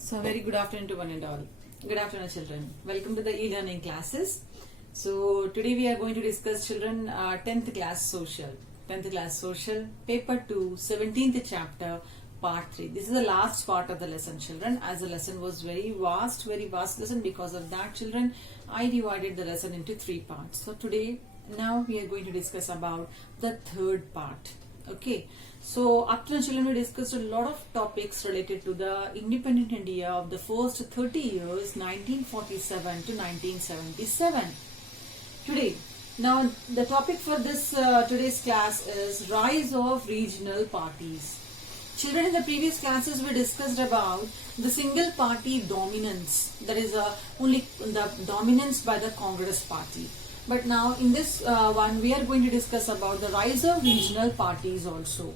So, very good afternoon to one and all. Good afternoon, children. Welcome to the e-learning classes. So, today we are going to discuss children 10th class social. 10th class social, paper 2, 17th chapter, part 3. This is the last part of the lesson, children. As the lesson was very vast lesson. Because of that, children, I divided the lesson into 3 parts. So, now we are going to discuss about the third part. Okay, so up to now, children, we discussed a lot of topics related to the independent India of the first 30 years, 1947 to 1977. Today, now the topic for this today's class is rise of regional parties. Children, in the previous classes we discussed about the single party dominance, that is only the dominance by the Congress party. But now in this one we are going to discuss about the rise of regional parties also.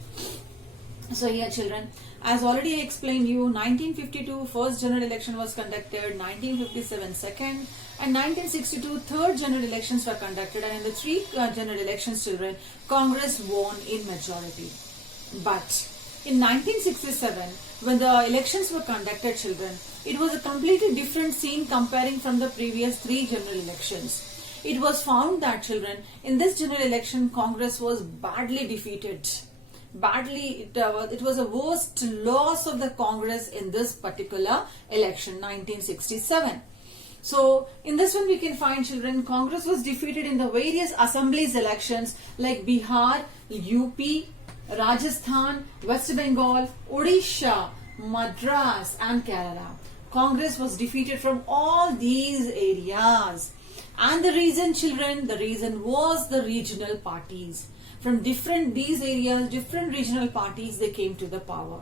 So here, children, as already I explained you, 1952 first general election was conducted, 1957 second, and 1962 third general elections were conducted, and in the 3 general elections, children, Congress won in majority. But in 1967, when the elections were conducted, children, it was a completely different scene comparing from the previous 3 general elections. It was found that, children, in this general election, Congress was badly defeated. It was a worst loss of the Congress in this particular election, 1967. So, in this one we can find, children, Congress was defeated in the various assemblies elections like Bihar, UP, Rajasthan, West Bengal, Odisha, Madras and Kerala. Congress was defeated from all these areas. And the reason, children, the reason was the regional parties. From these areas, different regional parties, they came to the power.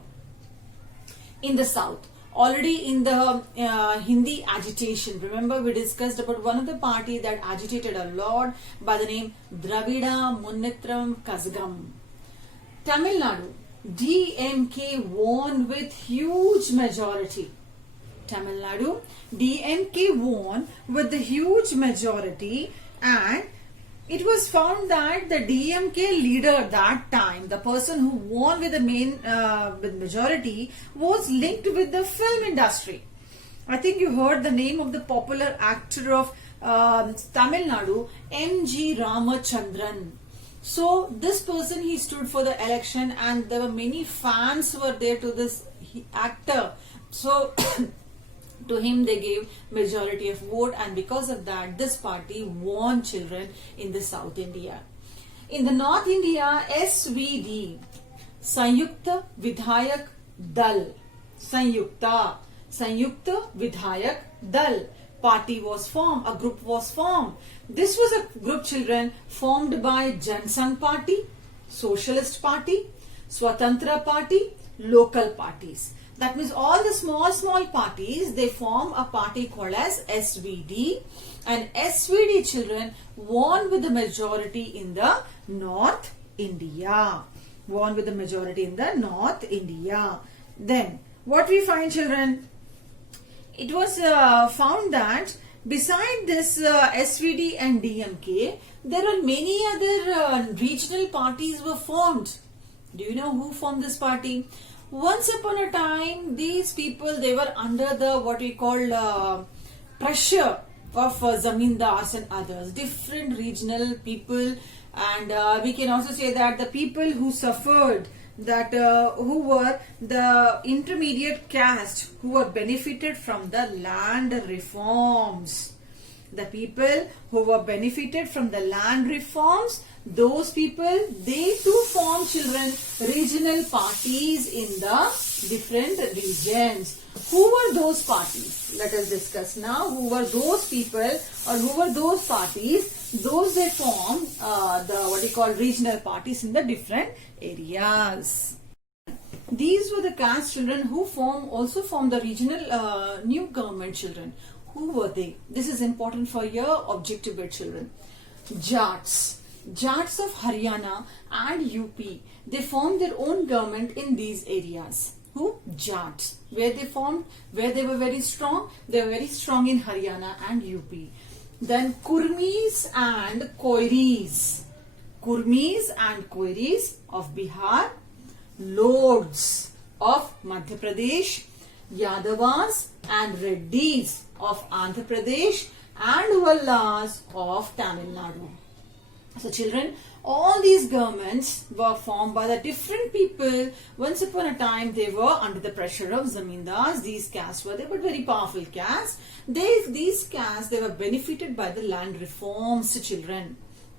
In the south, already in the Hindi agitation, remember we discussed about one of the party that agitated a lot by the name Dravida Munnetram Kazhagam. Tamil Nadu, DMK won with huge majority. Tamil Nadu, DMK won with the huge majority, and it was found that the DMK leader that time, the person who won with the with majority, was linked with the film industry. I think you heard the name of the popular actor of Tamil Nadu, M.G. Ramachandran. So this person, he stood for the election, and there were many fans were there to this actor. So to him they gave majority of vote, and because of that this party won, children, in the South India. In the North India, SVD, Sanyukta Vidhayak Dal, Sanyukta Vidhayak Dal party was formed, a group was formed. This was a group, children, formed by Jansangh Party, Socialist Party, Swatantra Party, local parties. That means all the small parties, they form a party called as SVD, and SVD, children, won with the majority in the North India. Won with the majority in the North India. Then what we find, children, it was found that beside this SVD and DMK, there are many other regional parties were formed. Do you know who formed this party? Once upon a time, these people, they were under the what we call pressure of zamindars and others, different regional people, and we can also say that the people who suffered, that who were the intermediate caste, who were benefited from the land reforms. The people who were benefited from the land reforms, those people, they too form, children, regional parties in the different regions. Who were those parties? Let us discuss now. Who were those people, or who were those parties? Those, they formed the what we call regional parties in the different areas. These were the caste, children, who also formed the regional new government, children. Who were they? This is important for your objective bit, children. Jats of Haryana and UP, they formed their own government in these areas. Who? Jats. Where they formed, where they were very strong? They were very strong in Haryana and UP. Then Kurmis and Koiris. Kurmis and Koiris of Bihar. Lords of Madhya Pradesh. Yadavas and Reddis of Andhra Pradesh and Vallas of Tamil Nadu. So children, all these governments were formed by the different people. Once upon a time, they were under the pressure of zamindars. These castes were, they were very powerful castes. These castes, they were benefited by the land reforms, children.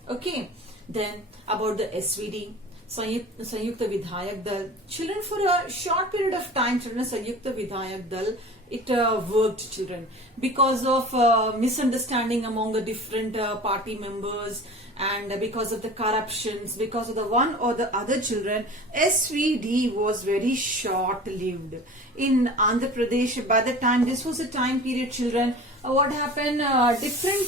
Okay. Then about the SVD, Sanyukta Vidhayak Dal. Children, for a short period of time, children, Sanyukta Vidhayak Dal, it worked, children, because of misunderstanding among the different party members, and because of the corruptions, because of the one or the other, children, SVD was very short-lived. In Andhra Pradesh, by the time, this was a time period, children, what happened, different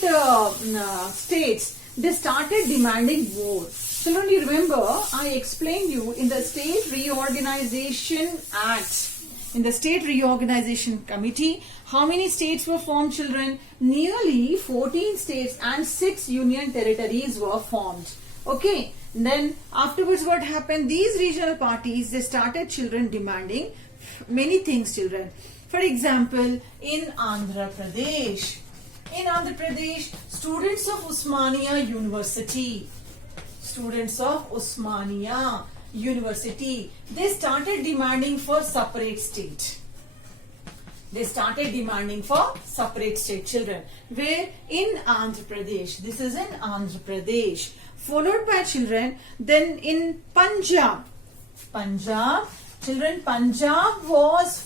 states, they started demanding more. Children, you remember, I explained you in the State Reorganization Act, in the State Reorganization Committee, how many states were formed, children? Nearly 14 states and 6 union territories were formed. Okay. Then afterwards what happened? These regional parties, they started, children, demanding many things, children. For example, in Andhra Pradesh, students of Osmania University, they started demanding for separate state. Children. Where? In Andhra Pradesh. This is in Andhra Pradesh. Followed by, children, then in Punjab. Children, Punjab was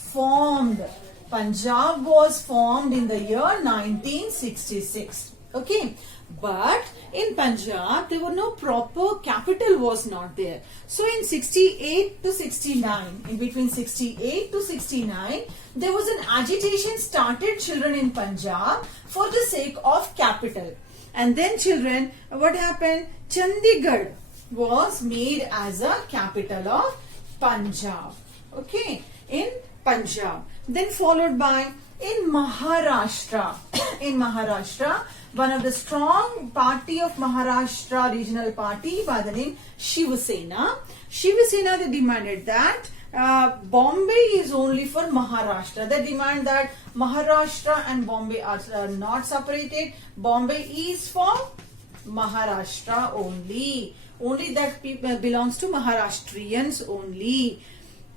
formed in the year 1966. Okay. But in Punjab, there were no proper capital, was not there. So in 68 to 69, in between 68 to 69, there was an agitation started, children, in Punjab for the sake of capital. And then, children, what happened? Chandigarh was made as a capital of Punjab. Okay, in Punjab. Then followed by in Maharashtra. One of the strong party of Maharashtra, regional party by the name Shiv Sena. They demanded that Bombay is only for Maharashtra. They demand that Maharashtra and Bombay are not separated. Bombay is for Maharashtra only. Only that belongs to Maharashtrians only.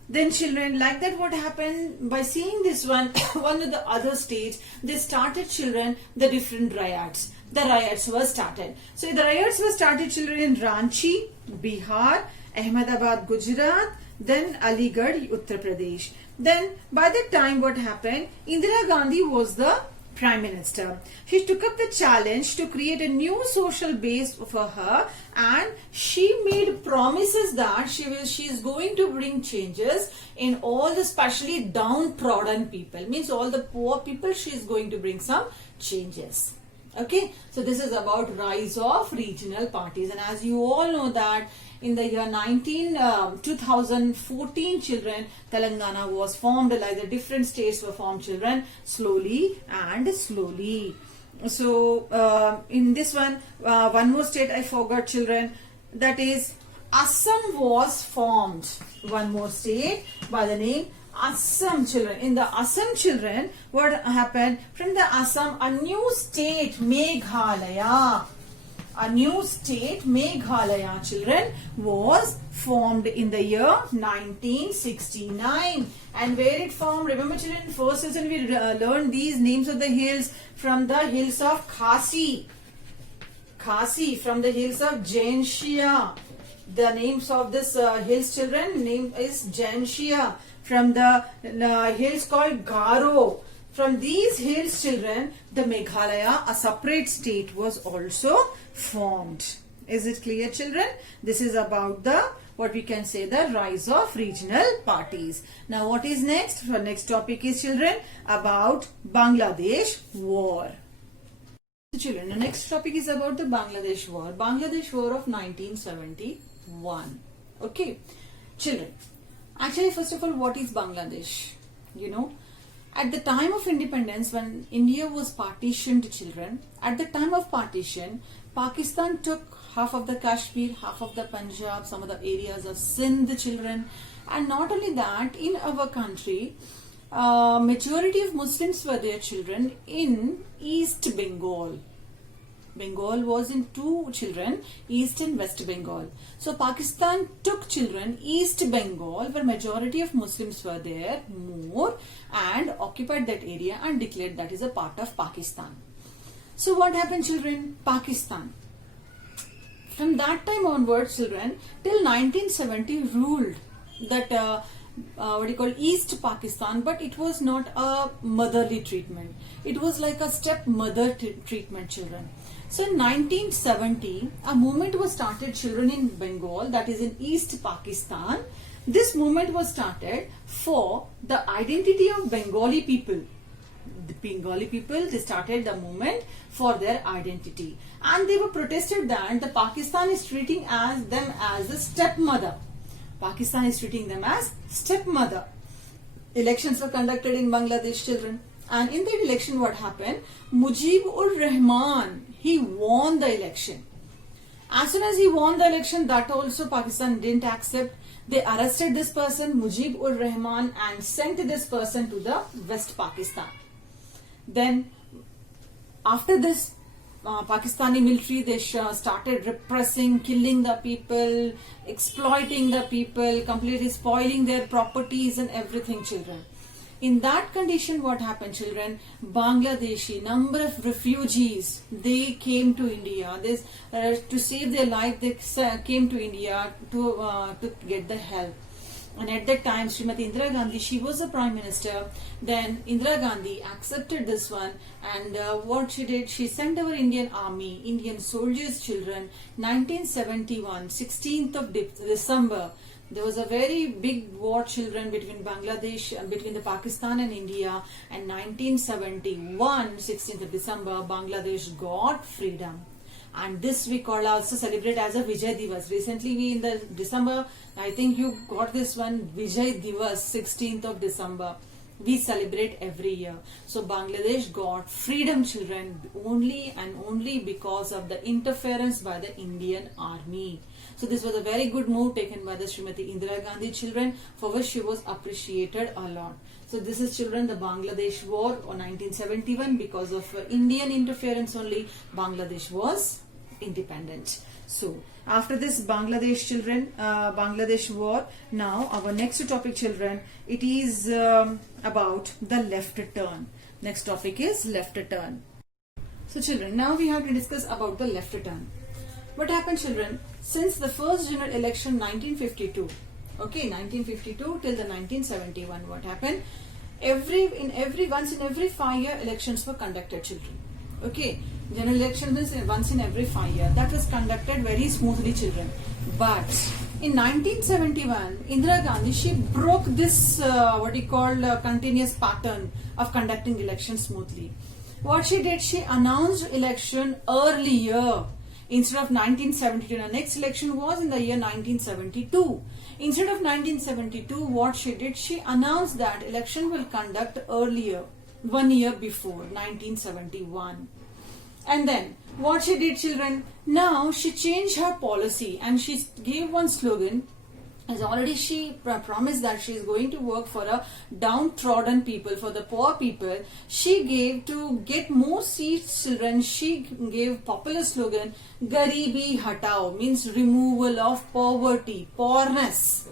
Then, children, like that, what happened? By seeing this one of the other states, they started, children, the different riots. The riots were started. So the riots were started, children, in Ranchi, Bihar, Ahmedabad, Gujarat, then Aligarh, Uttar Pradesh. Then by that time, what happened? Indira Gandhi was the Prime Minister. She took up the challenge to create a new social base for her, and she made promises that she is going to bring changes in all the especially downtrodden people, means all the poor people. She is going to bring some changes. Okay, so this is about rise of regional parties, and as you all know that in the year 2014, children, Telangana was formed, like the different states were formed, children, slowly and slowly. So in this one, one more state I forgot, children, that is Assam was formed. One more state by the name Assam, children. In the Assam, children, what happened? From the Assam, a new state, Meghalaya. Children, was formed in the year 1969. And where it formed? Remember, children, first lesson we learned these names of the hills from the hills of Khasi, from the hills of Jaintia. The names of this hills, children, name is Jaintia. From the hills called Garo. From these hills, children, the Meghalaya, a separate state, was also formed. Is it clear, children? This is about the, what we can say, the rise of regional parties. Now, what is next? Our next topic is, children, about Bangladesh War. So, children, the next topic is about the Bangladesh War. Bangladesh War of 1971. Okay. Children, actually, first of all, what is Bangladesh? You know, at the time of independence, when India was partitioned, children, at the time of partition, Pakistan took half of the Kashmir, half of the Punjab, some of the areas of Sindh, children. And not only that, in our country, majority of Muslims were their children in East Bengal. Bengal was in two children, East and West Bengal. So Pakistan took children East Bengal, where majority of Muslims were there more, and occupied that area and declared that is a part of Pakistan. So what happened, children? Pakistan. From that time onwards, children, till 1970 ruled that East Pakistan, but it was not a motherly treatment. It was like a stepmother treatment, children. So in 1970, a movement was started, children, in Bengal, that is in East Pakistan. This movement was started for the identity of Bengali people. The Bengali people, they started the movement for their identity, and they were protested that the Pakistan is treating them as a stepmother. Pakistan is treating them as stepmother. Elections were conducted in Bangladesh, children, and in that election what happened? Mujib-ur-Rahman, he won the election. As soon as he won the election, that also Pakistan didn't accept. They arrested this person, Mujib-ur-Rahman, and sent this person to the West Pakistan. Then after this, Pakistani military, they started repressing, killing the people, exploiting the people, completely spoiling their properties and everything, children. In that condition, what happened, children? Bangladeshi, number of refugees, they came to India. To save their life, they came to India to get the help. And at that time, Srimati Indira Gandhi, she was the Prime Minister. Then Indira Gandhi accepted this one, and what she did, she sent our Indian army, Indian soldiers, children. 1971, 16th of December, there was a very big war, children, between Bangladesh, between the Pakistan and India. And 1971, 16th of December, Bangladesh got freedom. And this we call also celebrate as a Vijay Divas. Recently, we in the December, I think you got this one, Vijay Divas, 16th of December. We celebrate every year. So Bangladesh got freedom, children, only and only because of the interference by the Indian army. So this was a very good move taken by the Srimati Indira Gandhi, children, for which she was appreciated a lot. So this is, children, the Bangladesh war of 1971. Because of Indian interference only, Bangladesh was independent. So after this Bangladesh, children, Bangladesh war, now our next topic, children, it is about the left turn. Next topic is left turn. So children, now we have to discuss about the left turn. What happened, children? Since the first general election 1952, okay, 1952 till the 1971, what happened? Once in every 5 year elections were conducted, children. Okay, general election is once in every 5 years. That was conducted very smoothly, children. But in 1971, Indira Gandhi, she broke this continuous pattern of conducting elections smoothly. What she did, she announced election earlier. Instead of 1972, the next election was in the year 1972. Instead of 1972, what she did, she announced that election will conduct earlier, 1 year before, 1971. And then, what she did, children, now she changed her policy and she gave one slogan. As already she promised that she is going to work for a downtrodden people, for the poor people. She gave, to get more seats, children, she gave popular slogan, Garibi Hatao, means removal of poverty, poorness.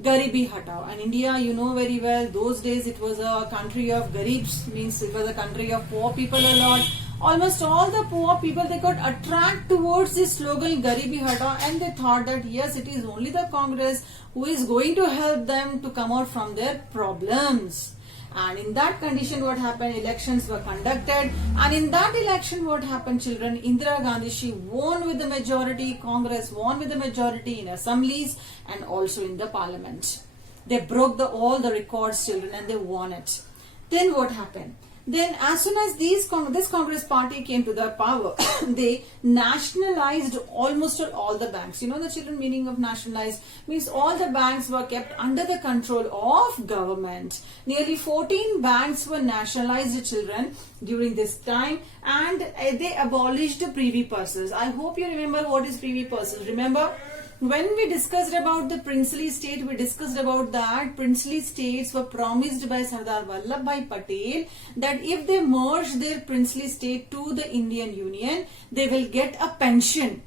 Garibi Hatao. And India, you know very well, those days it was a country of Garibs, means it was a country of poor people a lot. Almost all the poor people, they got attracted towards this slogan Garibi Hatao, and they thought that yes, it is only the Congress who is going to help them to come out from their problems. And in that condition, what happened? Elections were conducted, and in that election, what happened, children? Indira Gandhi, she won with the majority. Congress won with the majority in assemblies and also in the parliament. They broke all the records, children, and they won it. Then what happened? Then as soon as this Congress party came to the power, they nationalized almost all the banks. You know the, children, meaning of nationalized? Means all the banks were kept under the control of government. Nearly 14 banks were nationalized, children, during this time, and they abolished privy purses. I hope you remember what is privy purses. Remember? when we discussed about the princely state, we discussed about that princely states were promised by Sardar Vallabhbhai Patel that if they merge their princely state to the Indian Union, they will get a pension.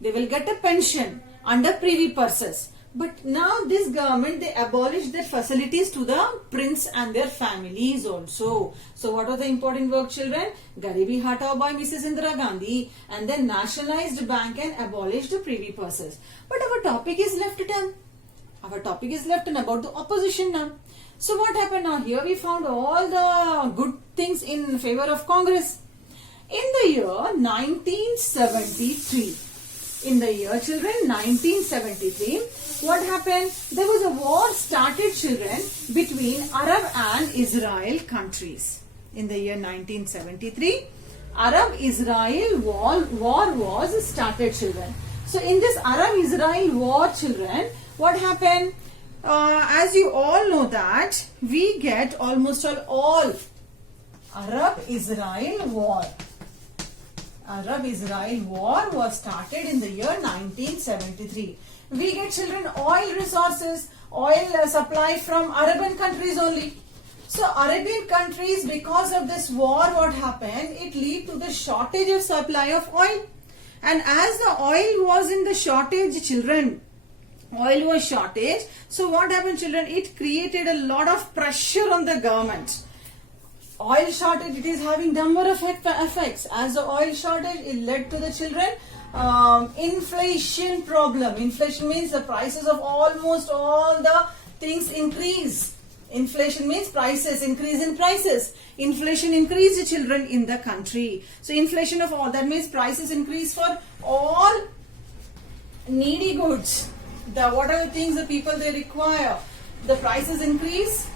They will get a pension under privy purses. But now this government, they abolished their facilities to the prince and their families also. So what was the important work, children? Garibi Hatao by Mrs. Indira Gandhi, and then nationalized bank and abolished the privy purses. But our topic is left done. Our topic is left about the opposition now. So what happened now? Here we found all the good things in favor of Congress. In the year 1973, in the year, children, 1973, what happened? There was a war started, children, between Arab and Israel countries. In the year 1973, Arab-Israel war was started, children. So in this Arab-Israel war, children, what happened? As you all know that, we get almost all Arab-Israel war. Arab-Israel war was started in the year 1973. We get, children, oil resources, oil supply from Arabian countries only. So Arabian countries, because of this war, what happened? It led to the shortage of supply of oil. And as the oil was in the shortage, children, oil was shortage. So what happened, children? It created a lot of pressure on the government. Oil shortage, it is having number of effects. As the oil shortage, it led to the children inflation problem. Inflation means the prices of almost all the things increase. Inflation means prices, increase in prices. Inflation increased, children, in the country. So inflation of all, that means prices increase for all needy goods. What are the things the people they require? The prices increase.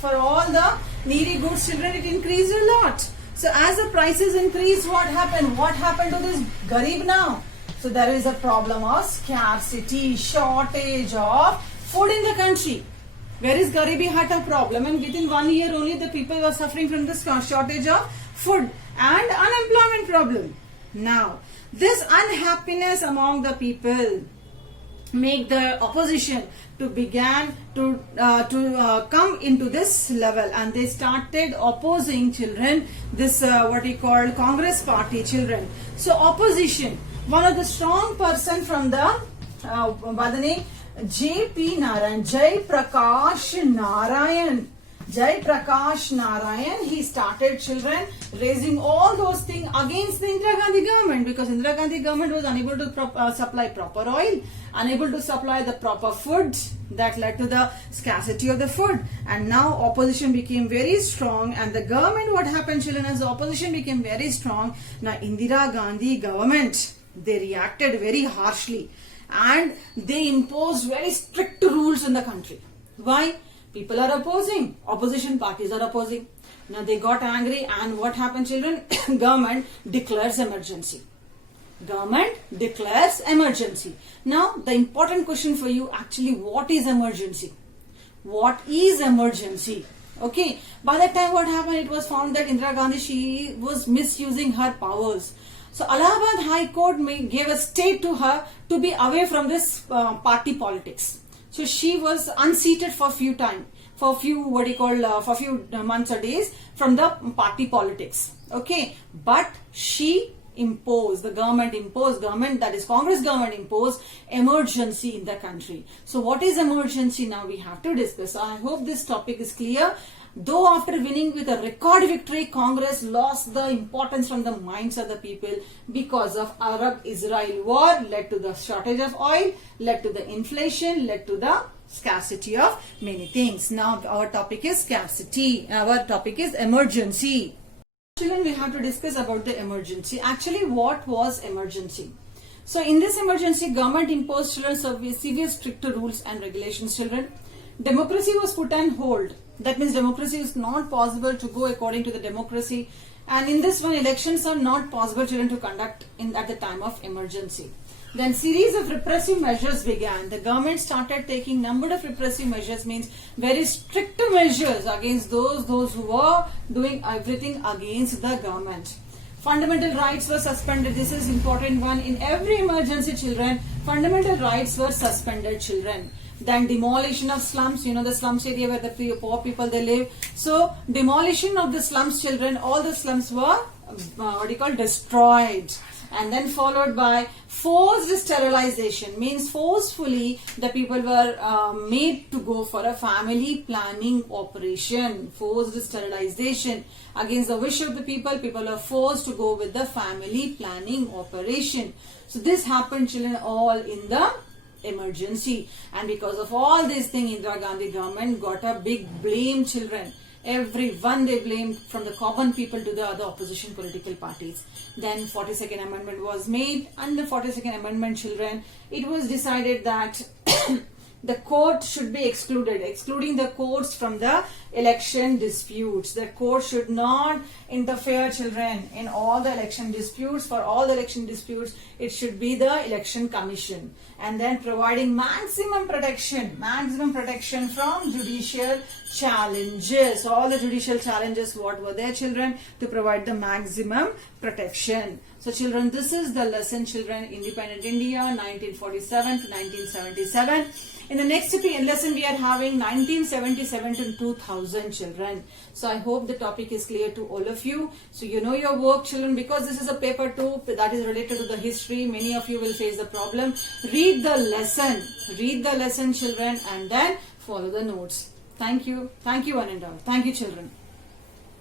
For all the needy goods, children, it increased a lot. So as the prices increase, what happened? What happened to this Garib now? So there is a problem of scarcity, shortage of food in the country. Where is Garibi Hata problem? And within 1 year only, the people were suffering from this shortage of food and unemployment problem. Now, this unhappiness among the people make the opposition to began to come into this level, and they started opposing, children, this what we call Congress party, children. So opposition, one of the strong person from the by the name J.P. Narayan, Jai Prakash Narayan, he started, children, raising all those things against the Indira Gandhi government, because Indira Gandhi government was unable to supply proper oil, unable to supply the proper food. That led to the scarcity of the food. And now opposition became very strong, and the government, what happened, children, as the opposition became very strong, now Indira Gandhi government, they reacted very harshly and they imposed very strict rules in the country. Why? People are opposing. Opposition parties are opposing. Now they got angry, and what happened, children? Government declares emergency. Government declares emergency. Now the important question for you, actually, what is emergency? What is emergency? Okay. By that time, what happened? It was found that Indira Gandhi, she was misusing her powers. So Allahabad High Court gave a stay to her to be away from this party politics. So she was unseated for few months or days from the party politics. Okay, but she imposed, government, that is Congress government, imposed emergency in the country. So what is emergency now? We have to discuss. I hope this topic is clear. Though after winning with a record victory, Congress lost the importance from the minds of the people because of Arab-Israel war, led to the shortage of oil, led to the inflation, led to the scarcity of many things. Now our topic is scarcity. Our topic is emergency. Children, we have to discuss about the emergency. Actually, what was emergency? So in this emergency, government imposed, children, severe strict rules and regulations, children. Democracy was put on hold. That means democracy is not possible to go according to the democracy, and in this one, elections are not possible, children, to conduct at the time of emergency. Then series of repressive measures began. The government started taking number of repressive measures, means very strict measures against those who were doing everything against the government. Fundamental rights were suspended. This is important one. In every emergency, children, fundamental rights were suspended, children. Then demolition of slums. You know the slums area where the poor people they live. So demolition of the slums, children. All the slums were destroyed. And then followed by forced sterilization, means forcefully the people were made to go for a family planning operation. Forced sterilization, against the wish of the people are forced to go with the family planning operation. So this happened, children, all in the emergency. And because of all these things, Indira Gandhi government got a big blame, children. Everyone they blamed, from the common people to the other opposition political parties. Then 42nd amendment was made. Under 42nd amendment, children, it was decided that the court should be excluding the courts from the election disputes. The court should not interfere, children, in all the election disputes. For all the election disputes, it should be the election commission. And then providing maximum protection from judicial challenges. All the judicial challenges, what were there, children? To provide the maximum protection. So children, this is the lesson, children, Independent India 1947 to 1977. In the next lesson, we are having 1977 to 2000, children. So I hope the topic is clear to all of you. So you know your work, children, because this is a paper 2 that is related to the history. Many of you will face the problem. Read the lesson, children, and then follow the notes. Thank you one and all. Thank you, children.